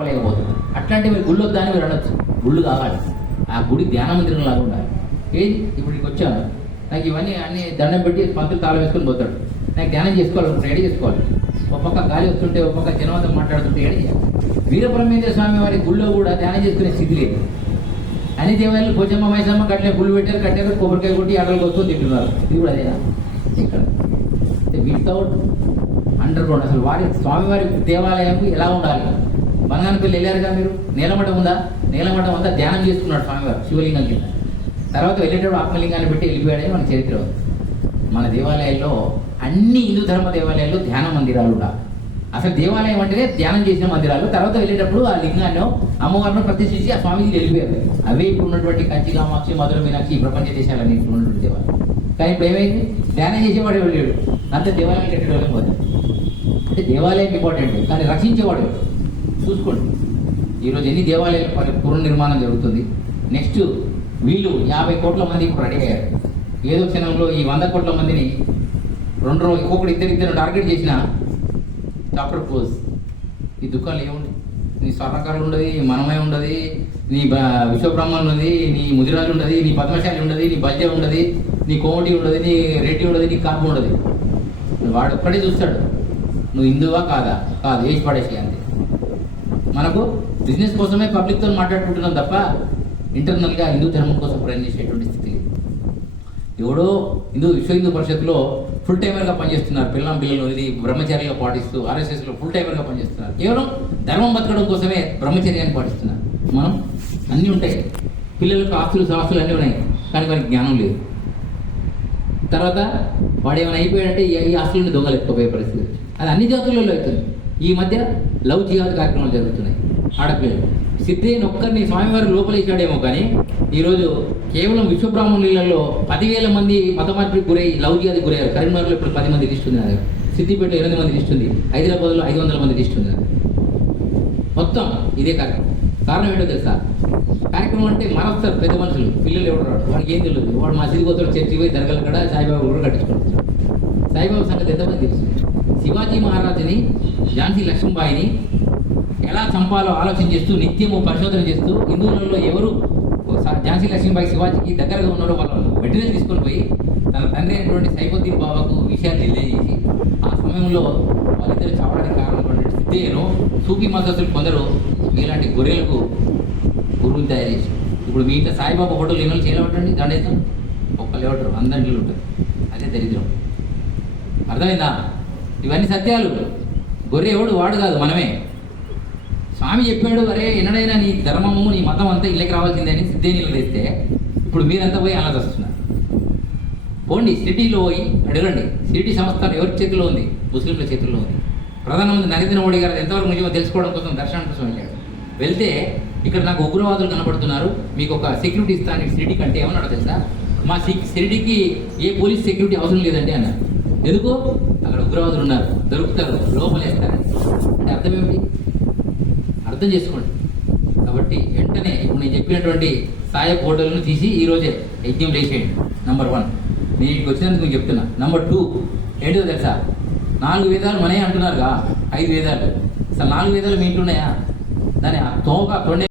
చెప్పలేకపోతున్నారు. అట్లాంటి మీరు గుళ్ళు వద్దని మీరు అనొచ్చు. గుళ్ళు కావాలి, ఆ గుడి ధ్యాన మందిరం లాగా ఉండాలి. ఏది ఇప్పుడు ఇక్కడికి వచ్చాను, నాకు ఇవన్నీ అన్ని దండం పెట్టి పంతులు తాళం వేసుకొని పోతాడు. నాకు ధ్యానం చేసుకోవాలనుకుంటే రెడీ చేసుకోవాలి. ఒక పక్క గాలి వస్తుంటే ఒక పక్క జనవంతం మాట్లాడుతుంటే రెడీ చేయాలి. వీరబ్రహ్మేంద్ర స్వామి వారి గుళ్ళో కూడా ధ్యానం చేసుకునే స్థితి లేదు. అన్ని దేవాలయాలు పోచమ్మ మైసమ్మ కట్టిన గుళ్ళు కట్టారు, కొబ్బరికాయ కొట్టి అడలకు వస్తూ తింటున్నారు. ఇది కూడా అదేనా? ఇక్కడ వితౌట్ అండర్ గ్రౌండ్ అసలు వారి స్వామివారి దేవాలయం ఎలా ఉండాలి? బంగానపల్లి వెళ్ళారుగా మీరు, నీలమఠం ఉందా? నీలమఠం అంతా ధ్యానం చేసుకున్నాడు స్వామివారు శివలింగం కింద. తర్వాత వెళ్ళేటప్పుడు ఆత్మలింగాన్ని పెట్టి వెళ్ళిపోయాడని మన చరిత్ర ఉంది. మన దేవాలయాల్లో అన్ని హిందూ ధర్మ దేవాలయాల్లో ధ్యాన మందిరాలు ఉండాలి. అసలు దేవాలయం అంటేనే ధ్యానం చేసిన మందిరాలు. తర్వాత వెళ్ళేటప్పుడు ఆ లింగాన్ని అమ్మవారిని ప్రతిష్ఠించి ఆ స్వామికి వెళ్ళిపోయారు. అవే ఇప్పుడు ఉన్నటువంటి కంచి కామాక్షి, మధుర మీనాక్షి, ఈ ప్రపంచ దేశాలన్నీ ఇప్పుడు ఉన్నటువంటి దేవాలయం. కానీ ఇప్పుడు ఏమైంది? ధ్యానం చేసేవాడు వెళ్ళాడు, అంత దేవాలయం కట్టేవాళ్ళకి పోతాడు. అంటే దేవాలయం ఇంపార్టెంట్, కానీ రక్షించేవాడు చూసుకోండి. ఈరోజు ఎన్ని దేవాలయాల పునర్నిర్మాణం జరుగుతుంది. నెక్స్ట్ వీళ్ళు 50 కోట్ల మంది ఇప్పుడు రెడీ అయ్యారు. ఏదో క్షణంలో ఈ 100 కోట్ల మందిని 2 రోజులు ఒక్కొక్కటి ఇద్దరు టార్గెట్ చేసిన చాప్టర్ క్లోజ్. ఈ దుఃఖాలు ఏముంది? నీ స్వర్ణకారులు ఉండదు, మనమే ఉండదు, నీ విశ్వబ్రహ్మణులు ఉన్నది, నీ ముదిరాజు ఉండదు, నీ పద్మశాలి ఉండదు, నీ బల్జ ఉండదు, నీ కోమటి ఉండదు, నీ రెడ్డి ఉండదు, నీ కాపు ఉండదు. వాడు ఒక్కడే చూస్తాడు నువ్వు హిందువా కాదా. కాదు, వేసి పడేసి అంతే. మనకు బిజినెస్ కోసమే పబ్లిక్తో మాట్లాడుకుంటున్నాం తప్ప ఇంటర్నల్గా హిందూ ధర్మం కోసం ప్రయాణించేటువంటి స్థితి. ఎవడో విశ్వ హిందూ పరిషత్లో ఫుల్ టైమర్గా పనిచేస్తున్నారు. పిల్లలు ఇది బ్రహ్మచర్యగా పాటిస్తూ ఆర్ఎస్ఎస్లో ఫుల్ టైమర్గా పనిచేస్తున్నారు. కేవలం ధర్మం బతకడం కోసమే బ్రహ్మచర్యాన్ని పాటిస్తున్నారు. మనం అన్నీ ఉంటాయి, పిల్లలకు ఆస్తులు అన్నీ ఉన్నాయి, కానీ వారికి జ్ఞానం లేదు. తర్వాత వాడు ఏమైనా అయిపోయాడంటే ఈ ఆస్తులను దొంగలు ఎత్తుకోపోయే పరిస్థితి. అది అన్ని జాతులలో అవుతుంది. ఈ మధ్య లవ్ జిహాద్ కార్యక్రమాలు జరుగుతున్నాయి. ఆడపిల్లలు సిద్ధయ్యని ఒక్కరిని స్వామివారి లోపలేసాడేమో, కానీ ఈరోజు కేవలం విశ్వబ్రాహ్మణులలో 10,000 మంది మత మార్పిడికి గురై లవ్ జిహాద్కి గురయ్యారు. కరీంనగర్లో ఇప్పుడు 10 మంది లిస్ట్ ఉంది నా దగ్గర, సిద్దిపేటలో 8 మంది లిస్ట్ ఉంది, హైదరాబాద్లో 500 మంది లిస్ట్ ఉంది. మొత్తం ఇదే కార్యక్రమం. కారణం ఏంటో తెలుసా? కార్యక్రమం అంటే మారస్తారు పెద్ద మనుషులు, పిల్లలు ఎవరు రాడు, వాడికి ఏం తెలియదు. వాడు మసీదు పోతాడు, చర్చి పోయి దర్గాల కాడ సాయిబాబా కూడా కట్టించుకుంటాడు. సాయిబాబా సంగతి ఎంతమంది తెలుసు? శివాజీ మహారాజుని, ఝాన్సీ లక్ష్మీబాయిని ఎలా చంపాలో ఆలోచన చేస్తూ నిత్యము పరిశోధన చేస్తూ హిందువులలో ఎవరు ఝాన్సీ లక్ష్మీబాయి శివాజీకి దగ్గరగా ఉన్నారో వాళ్ళ వెంటనే తీసుకొని పోయి తన తండ్రి అయినటువంటి సైఫుద్దీన్ బాబాకు విషయాన్ని తెలియజేసి ఆ సమయంలో వాళ్ళిద్దరు చావడానికి కారణమైనటువంటి సిద్ధయ్యను సూఫీ మద్దతులు కొందరు మీలాంటి గొర్రెలకు గురువులు తయారు చేసి, ఇప్పుడు మిగతా సాయిబాబా ఫోటోలు ఎన్నో చేయలేవటండి, దండేస్తాం ఒక్కళ్ళు ఇవ్వటరు, అందరిలో ఉంటారు. అదే దరిద్రం. అర్థమైందా? ఇవన్నీ సత్యాలు. గొర్రె ఎవడు వాడు కాదు, మనమే. స్వామి చెప్పాడు, అరే ఎన్నడైనా నీ ధర్మము నీ మతం అంతా ఇళ్ళకి రావాల్సిందే అని సిద్ధేనీళ్ళు తెస్తే ఇప్పుడు మీరంతా పోయి అలా వస్తున్నారు. పోండి సిటీలో పోయి అడగండి. సిటీ సంస్థానం ఎవరి చేతిలో ఉంది? ముస్లింల చేతుల్లో ఉంది. ప్రధానమంత్రి నరేంద్ర మోడీ గారు ఎంతవరకు నిజమో తెలుసుకోవడం కోసం దర్శనం కోసం వెళ్ళాడు. వెళ్తే ఇక్కడ నాకు ఉగ్రవాదులు కనపడుతున్నారు, మీకు ఒక సెక్యూరిటీ ఇస్తాను సిటీ కంటే. ఏమన్నాడు తెలుసా? మా సిటీకి ఏ పోలీస్ సెక్యూరిటీ అవసరం లేదండి అన్నారు. ఎందుకు? అక్కడ ఉగ్రవాదులు ఉన్నారు, దొరుకుతారు, లోపలేస్తారు. అంటే అర్థం ఏమిటి? అర్థం చేసుకోండి. కాబట్టి వెంటనే ఇప్పుడు నేను చెప్పినటువంటి సాయ ఫోటోలను తీసి ఈరోజే యజ్ఞం లేచేయండి. నంబర్ 1 నేను ఇక్కడికి వచ్చినందుకు మీకు చెప్తున్నా. నంబర్ 2 ఏంటో తెలుసా? 4 వేదాలు మనే అంటున్నారుగా, 5 వేదాలు. అసలు 4 వేదాలు మీ ఇంట్లో ఉన్నాయా? దాని తోక తొండే